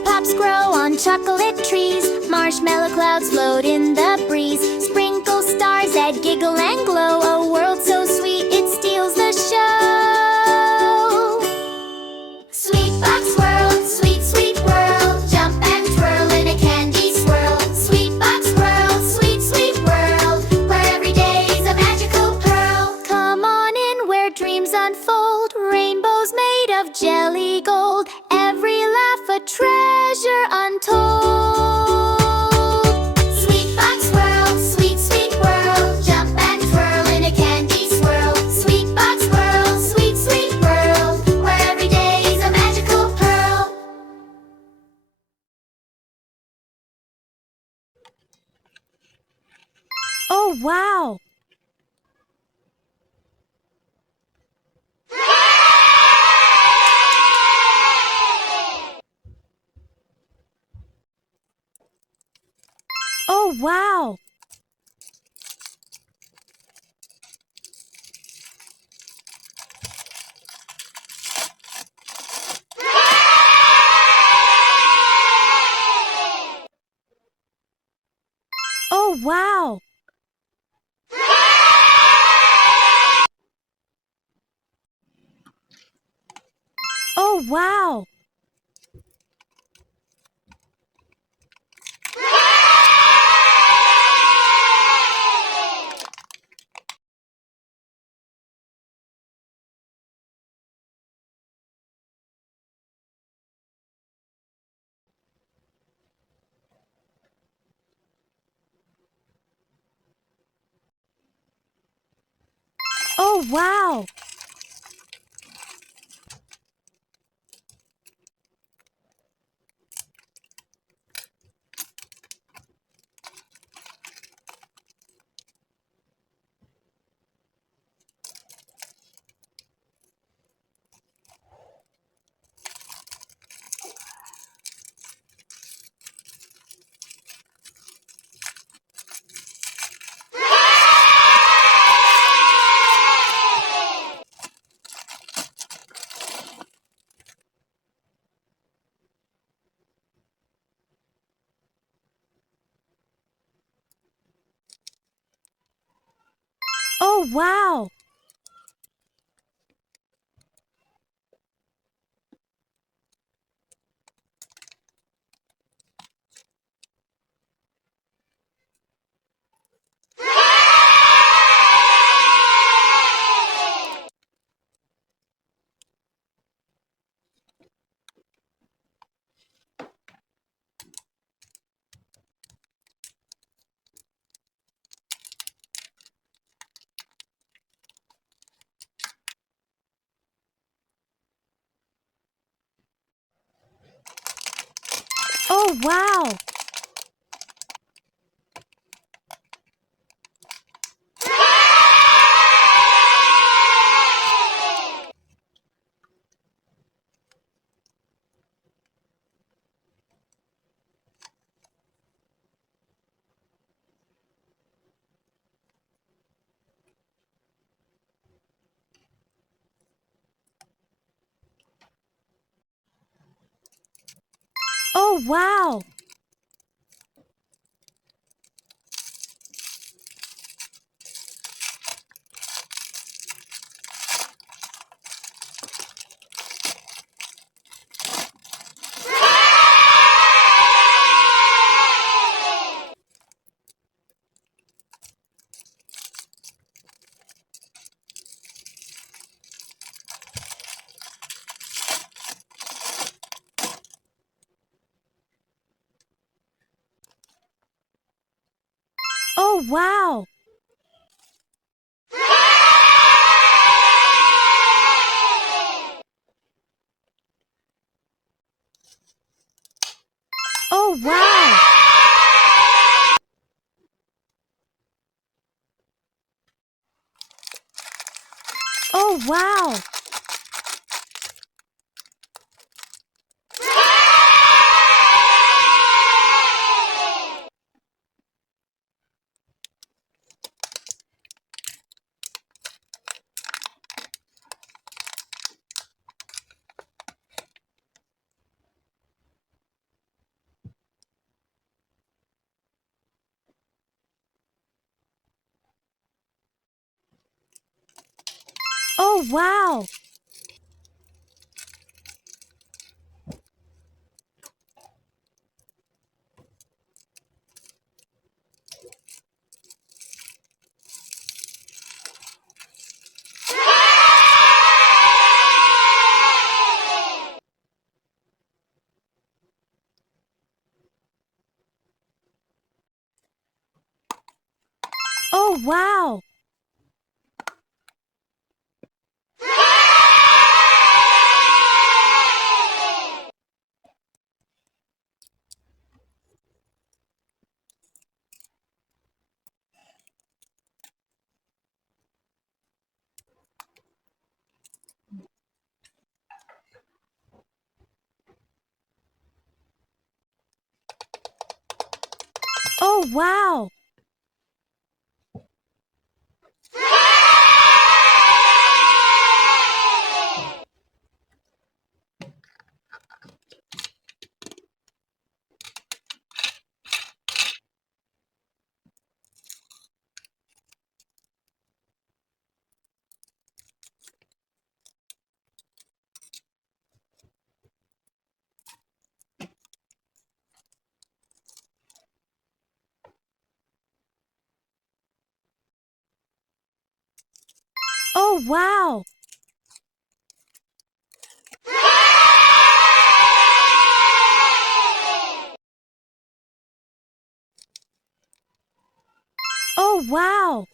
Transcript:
Lollipops grow on chocolate trees. Marshmallow clouds float in the breeze. Sprinkle stars that giggle and glow. A world so sweet it steals the show. SweetBox World, sweet, sweet world. Jump and twirl in a candy swirl. SweetBox World, sweet, sweet world, where every day's a magical pearl. Come on in where dreams unfold. Rainbows made of jelly gold. Every laugh a treasure untold. SweetBox World, sweet, sweet world. Jump and twirl in a candy swirl. SweetBox World, sweet, sweet world, where every day's a magical pearl. Oh, wow! Oh, wow! Oh, wow! Oh, wow! Oh, wow! Oh, wow! Oh, wow! Oh, wow! Oh, wow! Oh, wow! Oh, wow! Oh, wow. Oh, wow. Oh, wow. Oh, wow. Oh, wow.